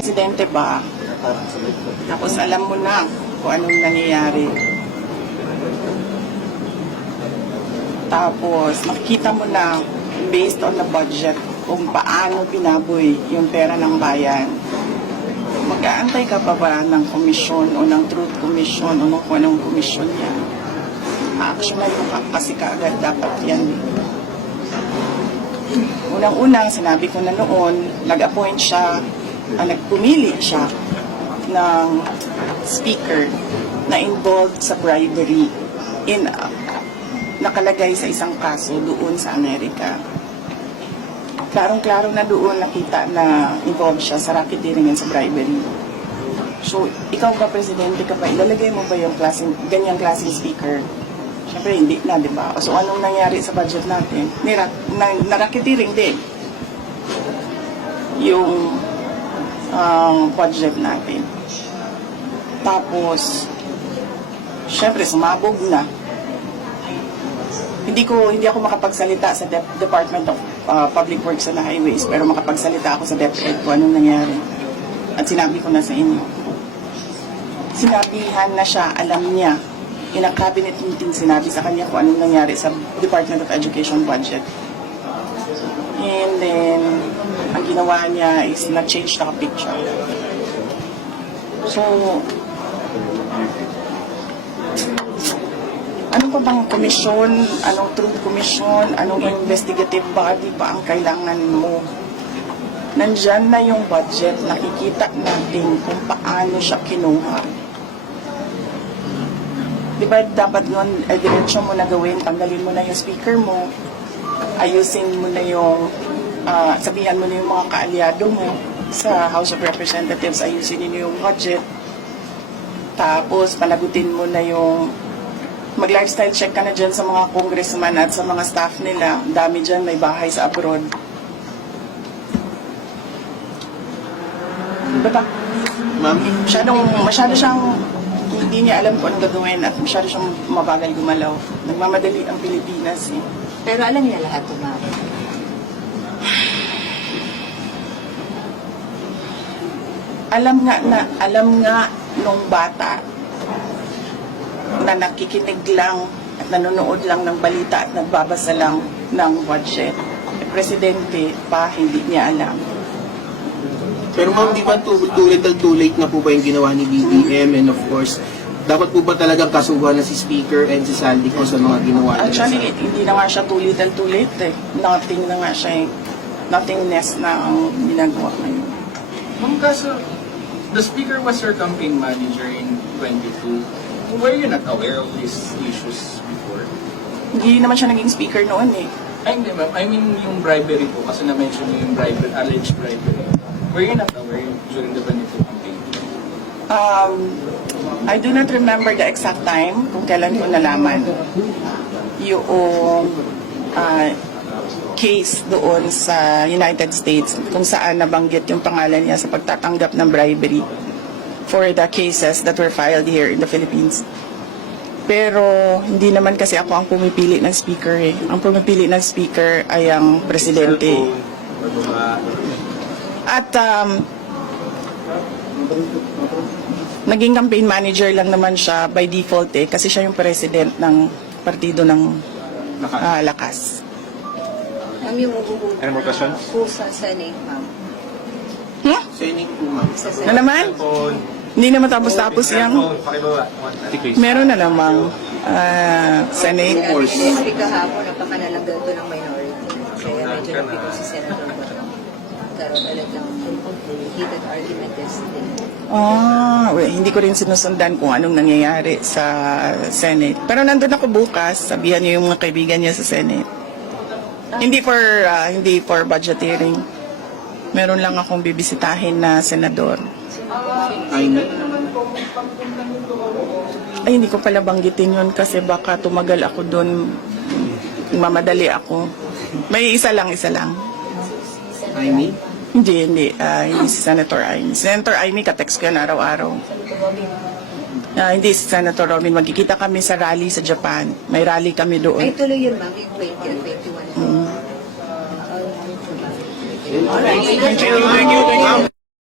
presidente ba, tapos alam mo na kung anong nangyayari. Tapos makikita mo na based on the budget kung paano binaboy yung pera ng bayan. Mag-aantay ka pa ba ng komisyon o ng truth commission o kung anong komisyon niya? Actually, kasi kaagad dapat yan. Unang-unang, sinabi ko na noon, nag-appoint siya, nagpumili siya ng speaker na involved sa bribery nakalagay sa isang kaso doon sa Amerika. Klarong-klaro na doon nakita na involved siya sa racketeering and sa bribery. So, ikaw ba, presidente ka ba, ilalagay mo ba yung ganyang klaseng speaker? Siyempre, hindi na, di ba? So, anong nangyari sa budget natin? Na-racketeering din yung budget natin. Tapos, siyempre, sumabog na. Hindi ako makapagsalita sa Department of Public Works and Highways, pero makapagsalita ako sa DepEd kung anong nangyari. At sinabi ko na sa inyo. Sinabihan na siya, alam niya. In a cabinet meeting, sinabi sa kanya kung anong nangyari sa Department of Education budget. And then, ang ginawa niya is na-change na picture. So, ano pa bang komisyon, anong truth commission, anong investigative body pa ang kailangan mo? Nandyan na yung budget, nakikita natin kung paano siya kinuha. Di ba dapat nun, diretsyo mo na gawin, tanggalin mo na yung speaker mo, ayusin mo na yung, sabihan mo na yung mga kaalyado mo sa House of Representatives, ayusin niyo yung budget, tapos panagutin mo na yung mag-lifestyle check ka na dyan sa mga congressman at sa mga staff nila. Dami dyan, may bahay sa abroad. Diba? Ma'am? Masyado siyang hindi niya alam kung anong gagawin at masyado siyang mabagal gumalaw. Nagmamadali ang Pilipinas eh. Pero alam niya lahat ito, ma'am. Alam nga nung bata na nakikinig lang at nanonood lang ng balita at nagbabasa lang ng budget. Presidente pa, hindi niya alam. Pero ma'am, di ba too late na po ba yung ginawa ni BBM? And of course, dapat po ba talagang kasuhan na si Speaker and si Saldi ko sa mga ginawa nila? Actually, hindi na nga siya too late eh. Nothing na nga siya eh. Nothingness na ang ginagawa ngayon. Ma'am, kaso, the Speaker was your campaign manager in 22. Were you not aware of these issues before? Hindi naman siya naging speaker noon eh. Ay, hindi ma'am. I mean yung bribery po, kasi na-mention mo yung bribery, alleged bribery. Were you not aware during the 22 campaign? I do not remember the exact time kung kailan ko nalaman yung case doon sa United States kung saan nabanggit yung pangalan niya sa pagtatanggap ng bribery for the cases that were filed here in the Philippines. Pero hindi naman kasi ako ang pumipili ng speaker eh. Ang pumipili ng speaker ay ang presidente. At naging campaign manager lang naman siya by default eh kasi siya yung president ng partido ng Lakas. Ma'am, yung Any more questions? po sa Senate, ma'am. Senate po, ma'am. Sa Na Senate. naman? Hindi naman tapos yung meron na namang Senate. Kasi kahapon, napakanalagay ito ng minority. Kaya medyo napito si Senator Bato. Karoon talagang heated argument yesterday. Hindi ko rin sinusundan kung anong nangyayari sa Senate. Pero nandun ako bukas, sabihan niyo yung mga kaibigan niya sa Senate. Hindi for budgeteering. Meron lang akong bibisitahin na senador. Ay, hindi ko pala banggitin yun kasi baka tumagal ako doon. Mamadali ako. May isa lang. Aimee? Hindi si Senator Aimee. Senator Aimee, katext ko yan araw-araw. Hindi si Senator Robin. Magkikita kami sa rally sa Japan. May rally kami doon. Ay, tuloy yun, ma'am, yung 20 at 21. Thank you.